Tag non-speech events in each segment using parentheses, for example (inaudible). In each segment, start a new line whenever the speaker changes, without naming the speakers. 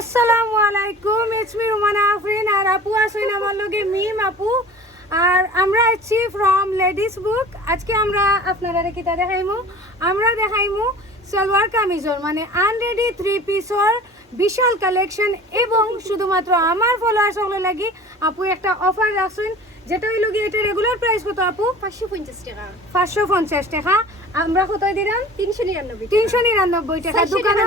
আসসালামু আলাইকুম it's me Rumana Afrin আর আপু আসুন আমার লগে মিম আপু। আর আমরা আছি ফ্রম লেডিস বুক আজকে আমরা আপনারা কিতা দেখাইমু। আমরা দেখাইমু সালোয়ার কামিজর মানে আনরেডি থ্রি পিসর বিশাল কালেকশন এবং শুধুমাত্র আমার ফলোয়ার সকলে লাগি আপু একটা অফার রাখছেন যেটা হইল গিয়ে এটা রেগুলার প্রাইস কত আপু?
পাঁচশো পঞ্চাশ টাকা।
পাঁচশো পঞ্চাশ টাকা। আমরা কত দিলাম?
তিনশো নিরানব্বই
তিনশো নিরানব্বই টাকা। দোকানে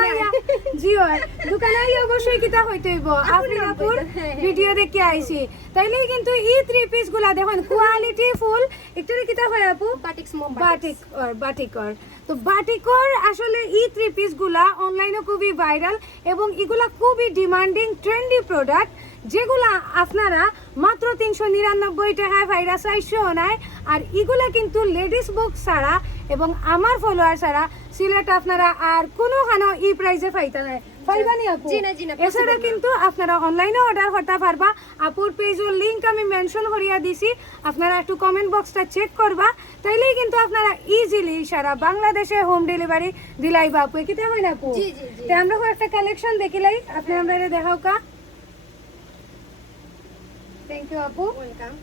জিও দোকানে অবশ্যই কিতা হইতে হইব? আপনি আপুর
হ্যাঁ,
ভিডিও দেখে আইছি। তাইলে কিন্তু ই থ্রি পিসগুলা দেখুন কোয়ালিটি ফুল একটু কিতা হয় আপু?
বাটিক্স মোম
বাটিক। or বাটিকর তো বাটিকর আসলে ই থ্রি পিসগুলা অনলাইনে খুবই ভাইরাল এবং এগুলা খুবই ডিমান্ডিং ট্রেন্ডি প্রোডাক্ট যেগুলা আপনারা মাত্র তিনশো নিরানব্বই টাকায় ভাইরাস চারশো নেয় আর এগুলা কিন্তু লেডিস বুক ছাড়া এবং আমার ফলোয়ার ছাড়া সিলেট আপনারা আর কোনো খানো ই প্রাইজে পাইতে নাই। পাইবানি আপু? এছাড়া কিন্তু আপনারা অনলাইনে অর্ডার করতে পারবা। আপুর পেজের লিংক আমি মেনশন করিয়া দিছি। আপনারা একটু কমেন্ট বক্সটা চেক করবা। তাইলেই কিন্তু আপনারা ইজিলি সারা বাংলাদেশে হোম ডেলিভারি দিলাইবা আপু। কিতা হয় না আপু? আমরা একটা কালেকশন দেখিলাই। আপনি আমরা দেখাও কা। থ্যাংক ইউ আপু।
ওয়েলকাম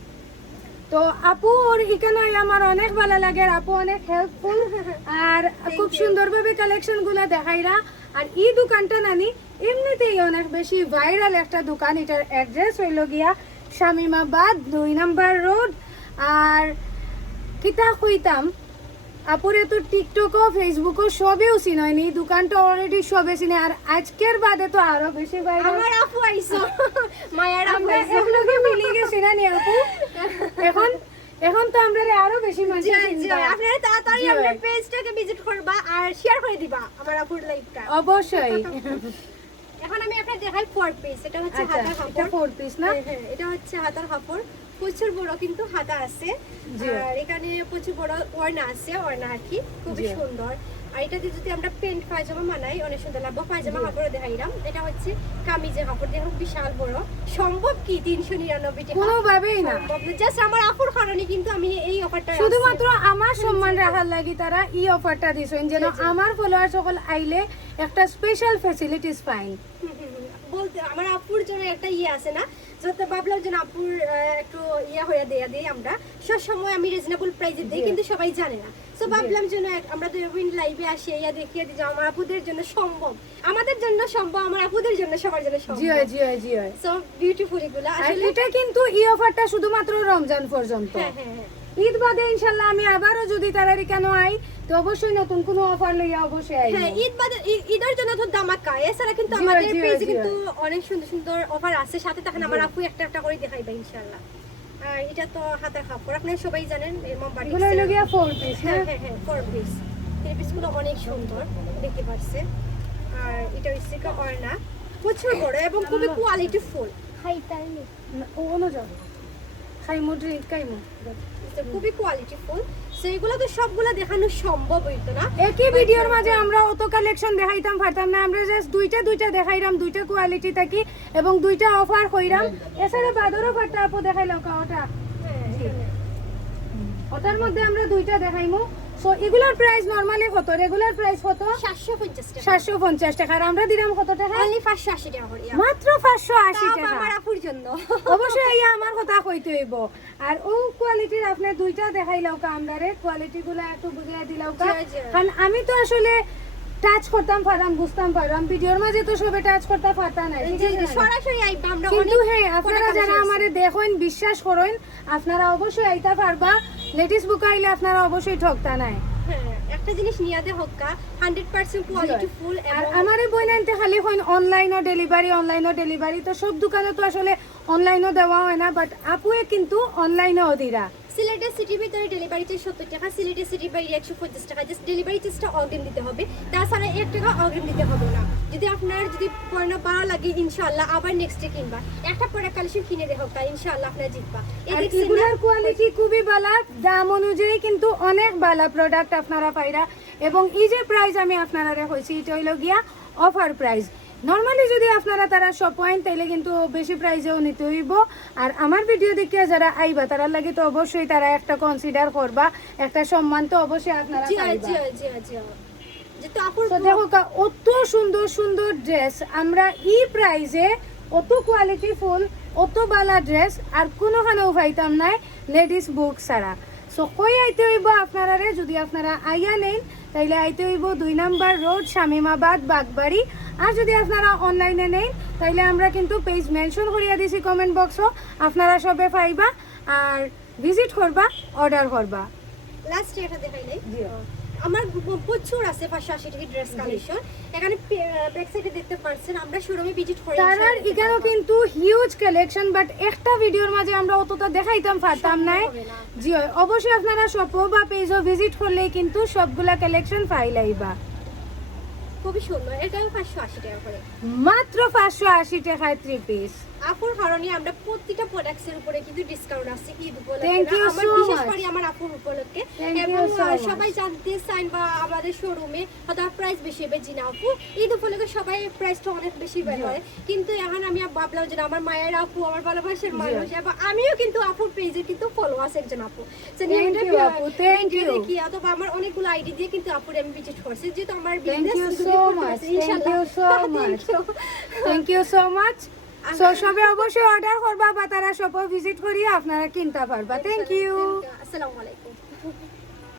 তো আপু ওর এখানে আমার অনেক ভালো লাগে আপু অনেক হেল্পফুল আর খুব সুন্দরভাবে কালেকশনগুলা দেখাইরা আর এই দোকানটা নানি এমনিতেই অনেক বেশি ভাইরাল একটা দোকান এটার অ্যাড্রেস হইল গিয়া শামিমাবাদ দুই নাম্বার রোড। আর কিতা কইতাম আপুরে তো টিকটকও ফেসবুকও সবেও চিনয়নি দোকানটা অলরেডি সবে চিনে। আর আজকের বাদে তো আরও বেশি ভাইরাল
আমার আপু আইসো। (laughs) মায়ার আপু
আমরা
আইসো
একলগে মিলে গেছি না নি আপু এখন এখন তো আমরা রে আরও বেশি মানুষ
জি, জি, আপনারা তাড়াতাড়ি
জি,
পেজটাকে ভিজিট করবা আর শেয়ার করে দিবা আমার আপুর লাইভটা
অবশ্যই। (laughs)
এখন আমি আপনার দেখাই ফোর পিস এটা হচ্ছে
আচ্ছা
হাতার
এটা
কাপড়
ফোর পিস না?
হ্যাঁ, হ্যাঁ, এটা হচ্ছে হাতার কাপড় প্রচুর বড় কিন্তু হাতা আছে। আর এখানে প্রচুর বড় ওড়না আছে ওড়না আর কি। খুবই সুন্দর। আর এটাতে যদি আমরা প্যান্ট পায়জামা মানাই অনেক সুন্দর লাগবো। পায়জামা। কাপড় দেখাইলাম। এটা হচ্ছে কামিজে কাপড় দেখুন বিশাল বড়। সম্ভব কি? তিনশো নিরানব্বই টাকা।
কোনোভাবেই না।
জাস্ট আমার আপুর কারণে কিন্তু আমি এই অফারটা
শুধুমাত্র আমার সম্মান রাখার লাগি তারা এই অফারটা দিছেন যেন। আমার ফলোয়ার সকল আইলে একটা স্পেশাল ফ্যাসিলিটিস পাইন।
বলতে আমার আপুর জন্য একটা ইয়ে আছে না যাতে ভাবলাম যে আপুর একটু ইয়া হয়ে দেয়া দিই আমরা। সব সময় আমি রিজনেবল প্রাইসে দিই কিন্তু সবাই জানে না। তো ভাবলাম যেন আমরা তো উইন লাইভে আসি ইয়া দেখিয়ে দিই যে আমার আপুদের জন্য সম্ভব। আমাদের জন্য সম্ভব আমার আপুদের জন্য সবার জন্য সম্ভব।
জি হয় জি হয় জি হয়
সো বিউটিফুল এগুলো আসলে
এটা কিন্তু ই অফারটা শুধুমাত্র রমজান পর্যন্ত।
হ্যাঁ হ্যাঁ হ্যাঁ।
ঈদ বাদে ইনশাল্লাহ আমি আবারও যদি তাড়াতাড়ি কেন আই তো অবশ্যই নতুন কোনো অফার লইয়া অবশ্যই আই
হ্যাঁ ঈদ বাদে ঈদের জন্য তো দামাকা এছাড়া কিন্তু আমাদের পেজে কিন্তু অনেক সুন্দর সুন্দর অফার আছে। সাথে তখন আমার আপু একটা একটা করে দেখাইবে ইনশাআল্লাহ। আর এটা তো হাতের কাপড়। আপনারা সবাই জানেন এর মোমবাড়ি
এগুলো হইল গিয়া ফোর পিস
হ্যাঁ
হ্যাঁ।
হ্যাঁ হ্যাঁ ফোর পিস থ্রি পিসগুলো অনেক সুন্দর দেখতে পাচ্ছেন। আর এটা হচ্ছে কি অর্ণা। প্রচুর বড় এবং খুবই কোয়ালিটি ফুল
ওনো যাও খাইমু ড্রিঙ্ক খাইমো
খুবই কোয়ালিটি ফুল সেইগুলো তো সবগুলো দেখানো সম্ভব হইতো না।
একই ভিডিওর মাঝে আমরা অত কালেকশন দেখাইতাম পারতাম না আমরা জাস্ট দুইটা দুইটা দেখাইরাম দুইটা কোয়ালিটি থাকি এবং দুইটা অফার কইরাম এছাড়া বাদরও পারটা আপু দেখাইলাম কা ওটা
হ্যাঁ।
ওটার মধ্যে আমরা দুইটা দেখাইমু। সো এগুলোর প্রাইস নরমালি কত? রেগুলার প্রাইস কত?
সাতশো পঞ্চাশ টাকা।
সাতশো পঞ্চাশ টাকা। আর আমরা দিলাম কত টাকা?
অনলি পাঁচশো আশি টাকা করে
মাত্র পাঁচশো আশি
তাও
টাকা।
আমার আপুর জন্য।
অবশ্যই এই আমার কথা কইতে হইব। আর ও কোয়ালিটির আপনি দুইটা দেখাইলাও কা আমরারে। কোয়ালিটি গুলা একটু বুঝিয়ে দিলাও কা। কারণ আমি তো আসলে টাচ করতাম পারাম বুঝতাম পারাম ভিডিওর মাঝে তো সবে টাচ করতে পারতাম না?
সরাসরি আইবা আমরা
কিন্তু হ্যাঁ আপনারা যারা আমারে দেখেন বিশ্বাস করেন আপনারা অবশ্যই আইতা পারবা। লেডিস বুক আইলে আপনারা অবশ্যই ঠকতা নাই।
হ্যাঁ, একটা জিনিস নিয়াতে হক্কা হান্ড্রেড পার্সেন্ট কোয়ালিটি ফুল
আর আমারে বই নাইতে খালি হইন অনলাইনও ডেলিভারি অনলাইনও ডেলিভারি তো সব দোকানে তো আসলে অনলাইনও দেওয়া হয় না বাট আপুয়ে কিন্তু অনলাইনেও দিরা
সিলেটের সিটির ভিতরে ডেলিভারি চার্জ সত্তর টাকা সিলেটের সিটির বাইরে একশো পঞ্চাশ টাকা। জাস্ট ডেলিভারি চার্জটা অগ্রিম দিতে হবে। তাছাড়া এক টাকা অগ্রিম দিতে হবে না। যদি আপনার যদি পণ্য ভালো লাগে ইনশাল্লাহ আবার নেক্সট ডে কিনবা। একটা প্রোডাক্ট কালেকশন কিনে দেখো ইনশাআল্লাহ আপনারা জিতবা?
এগুলার কোয়ালিটি খুবই ভালো দাম অনুযায়ী কিন্তু অনেক ভালো প্রোডাক্ট আপনারা পাইরা। এবং এই যে প্রাইস আমি আপনারা হয়েছি এটা হইল গিয়া অফার প্রাইস নর্মালি যদি আপনারা তারা সব পয়েন্ট তাইলে কিন্তু বেশি প্রাইজেও নিতে হইব। আর আমার ভিডিও দেখিয়া যারা আইবা তারা লাগে তো অবশ্যই তারা একটা কনসিডার করবা একটা সম্মান তো অবশ্যই আপনারা দেখো অত সুন্দর সুন্দর ড্রেস আমরা ই প্রাইজে অত কোয়ালিটি ফুল অত বালা ড্রেস আর কোনোখানেও পাইতাম নাই লেডিস বুক ছাড়া। সো কই আইতে হইব আপনারা যদি আপনারা আইয়া নেন, তাইলে আইতে হইব দুই নাম্বার রোড, শামিমাবাদ, বাগবাড়ি। আর যদি আপনারা অনলাইনে নেন, তাইলে আমরা কিন্তু পেজ মেনশন করিয়া দিছি কমেন্ট বক্সও আপনারা সবে পাইবা আর ভিজিট করবা অর্ডার করবা।
লাস্ট এটা দেখাই নাই। আমার প্রচুর আছে পাঁচশো আশি টাকা ড্রেস কালেকশন এখানে ব্যাক সাইডে দেখতে পাচ্ছেন আমরা শোরুমে ভিজিট করে
তারার এখানেও কিন্তু হিউজ কালেকশন বাট একটা ভিডিওর মাঝে আমরা অতটা দেখাইতাম পারতাম নাই।
না।
জি। অবশ্যই আপনারা শপও বা পেজও ভিজিট করলেই কিন্তু সবগুলা কালেকশন পাইলাইবা
খুবই সুন্দর। এটাও পাঁচশো আশি টাকা করে।
মাত্র পাঁচশো আশি টাকায় থ্রি পিস
আপুর কারণে আমরা প্রতিটা প্রোডাক্টস এর উপরে কিন্তু ডিসকাউন্ট আছে ঈদ উপলক্ষে আমার বিশেষ করে আমার আপুর উপলক্ষে। এবং. সবাই জানতে চান বা আমাদের শোরুমে হয়তো প্রাইস বেশি হবে জিনা আপু। ঈদ উপলক্ষে সবাই প্রাইসটা অনেক বেশি বের হয়। কিন্তু এখন আমি ভাবলাম যে আমার মায়ের আপু আমার ভালোবাসার মানুষ এবং আমিও কিন্তু আপুর পেজে কিন্তু ফলোয়ার্স একজন আপু. দেখি অথবা আমার অনেকগুলো আইডি দিয়ে কিন্তু আপুর আমি ভিজিট করছি যেহেতু আমার business. (laughs)
Thank you so much. Thank you so much so সবে অবশ্যই অর্ডার করবা বা তারা সব ভিজিট করিয়ে আপনারা কিনতে পারবা। থ্যাংক ইউ
আসসালামু আলাইকুম।